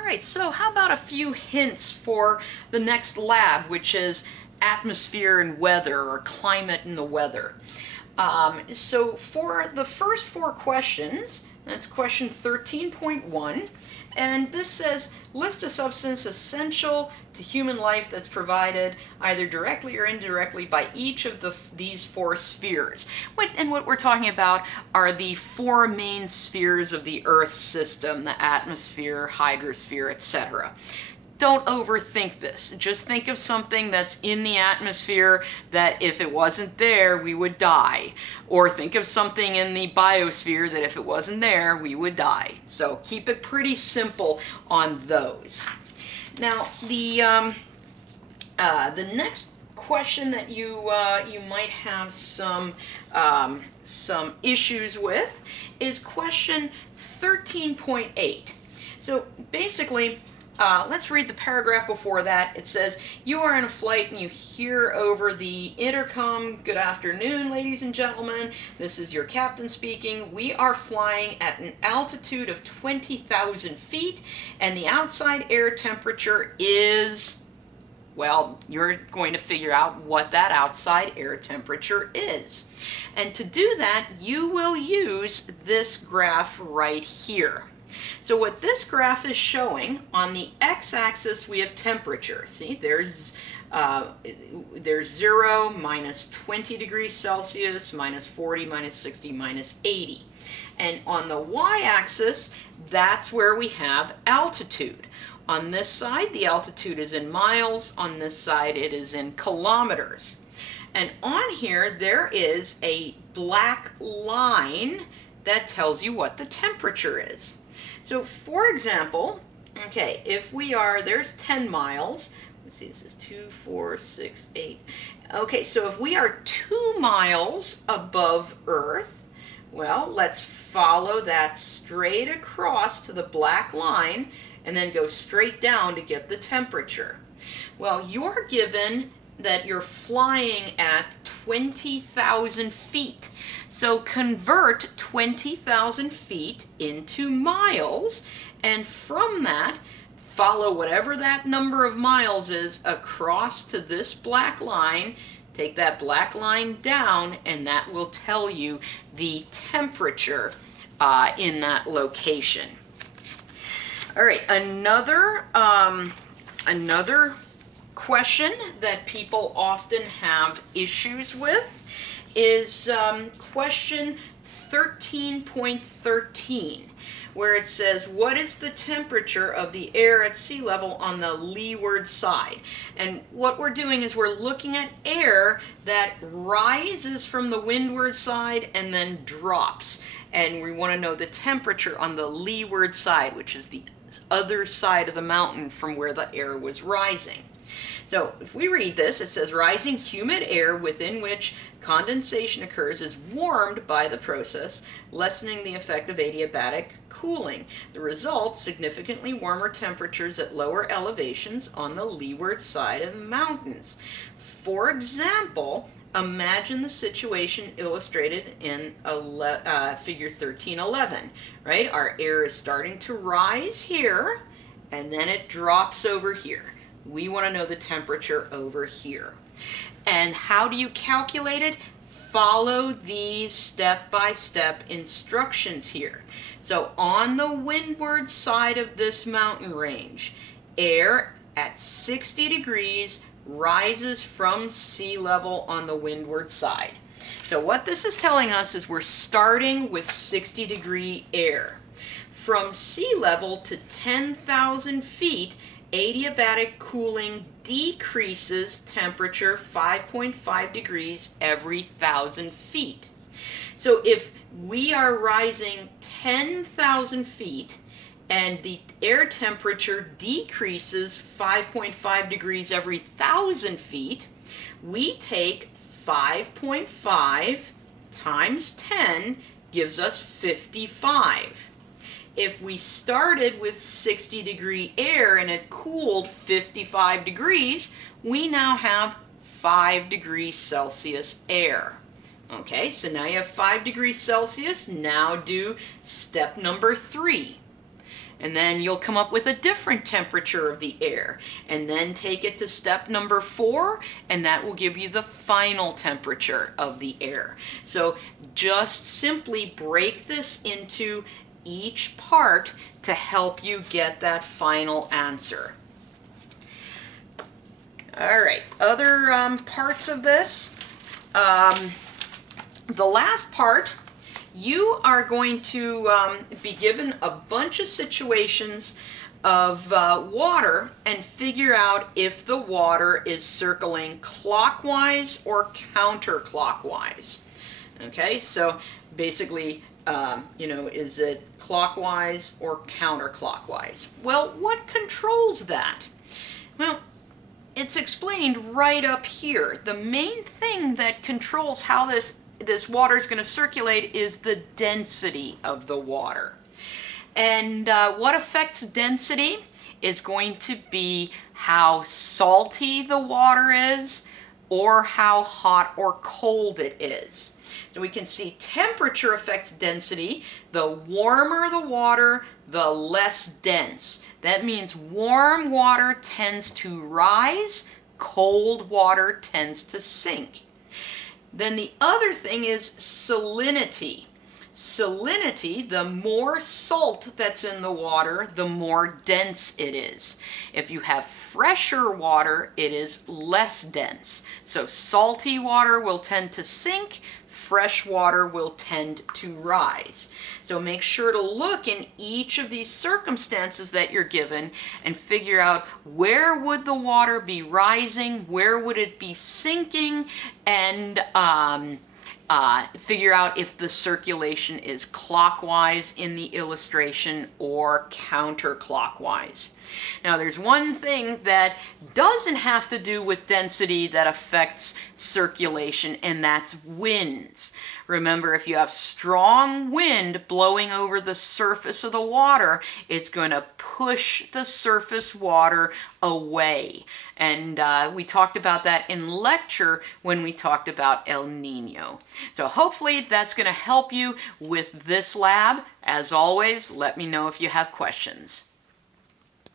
All right, so how about a few hints for the next lab, which is atmosphere and weather, or climate and the weather. So for the first four questions, that's question 13.1, and this says, list a substance essential to human life that's provided either directly or indirectly by each of these four spheres. And what we're talking about are the four main spheres of the Earth system: the atmosphere, hydrosphere, etc. Don't overthink this. Just think of something that's in the atmosphere that if it wasn't there, we would die. Or think of something in the biosphere that if it wasn't there, we would die. So keep it pretty simple on those. Now, the next question that you might have some issues with is question 13.8. So basically, let's read the paragraph before that. It says, you are in a flight and you hear over the intercom, "Good afternoon, ladies and gentlemen. This is your captain speaking. We are flying at an altitude of 20,000 feet, and the outside air temperature is..." Well, you're going to figure out what that outside air temperature is. And to do that, you will use this graph right here. So what this graph is showing, on the x-axis we have temperature. See, there's 0, minus 20 degrees Celsius, minus 40, minus 60, minus 80. And on the y-axis, that's where we have altitude. On this side, the altitude is in miles. On this side, it is in kilometers. And on here, there is a black line that tells you what the temperature is. So, for example, okay, if we are, there's 10 miles. Let's see, this is 2, 4, 6, 8. Okay, so if we are 2 miles above Earth, well, let's follow that straight across to the black line and then go straight down to get the temperature. Well, you're given that you're flying at 20,000 feet. So convert 20,000 feet into miles, and from that, follow whatever that number of miles is across to this black line. Take that black line down, and that will tell you the temperature in that location. All right, another question that people often have issues with is question 13.13, where it says, what is the temperature of the air at sea level on the leeward side? And what we're doing is we're looking at air that rises from the windward side and then drops. And we want to know the temperature on the leeward side, which is the other side of the mountain from where the air was rising. So if we read this, it says, rising humid air within which condensation occurs is warmed by the process, lessening the effect of adiabatic cooling. The result, significantly warmer temperatures at lower elevations on the leeward side of the mountains. For example, imagine the situation illustrated in figure 1311, right? Our air is starting to rise here, and then it drops over here. We want to know the temperature over here. And how do you calculate it? Follow these step-by-step instructions here. So on the windward side of this mountain range, air at 60 degrees rises from sea level on the windward side. So what this is telling us is we're starting with 60 degree air. From sea level to 10,000 feet, adiabatic cooling decreases temperature 5.5 degrees every 1,000 feet. So if we are rising 10,000 feet and the air temperature decreases 5.5 degrees every 1,000 feet, we take 5.5 times 10 gives us 55. If we started with 60 degree air and it cooled 55 degrees, we now have 5 degrees Celsius air. Okay, so now you have 5 degrees Celsius. Now do step number 3. And then you'll come up with a different temperature of the air. And then take it to step number 4, and that will give you the final temperature of the air. So just simply break this into each part to help you get that final answer. All right, other parts of this. The last part, you are going to be given a bunch of situations of water and figure out if the water is circling clockwise or counterclockwise. Okay, so basically, is it clockwise or counterclockwise? Well, what controls that? Well, it's explained right up here. The main thing that controls how this water is going to circulate is the density of the water. And what affects density is going to be how salty the water is or how hot or cold it is. So we can see temperature affects density. The warmer the water, the less dense. That means warm water tends to rise, cold water tends to sink. Then the other thing is salinity. Salinity, the more salt that's in the water, the more dense it is. If you have fresher water, it is less dense. So salty water will tend to sink, fresh water will tend to rise. So make sure to look in each of these circumstances that you're given and figure out where would the water be rising, where would it be sinking, and figure out if the circulation is clockwise in the illustration or counterclockwise. Now there's one thing that doesn't have to do with density that affects circulation, and that's winds. Remember, if you have strong wind blowing over the surface of the water, it's going to push the surface water away. And we talked about that in lecture when we talked about El Nino. So hopefully that's going to help you with this lab. As always, let me know if you have questions.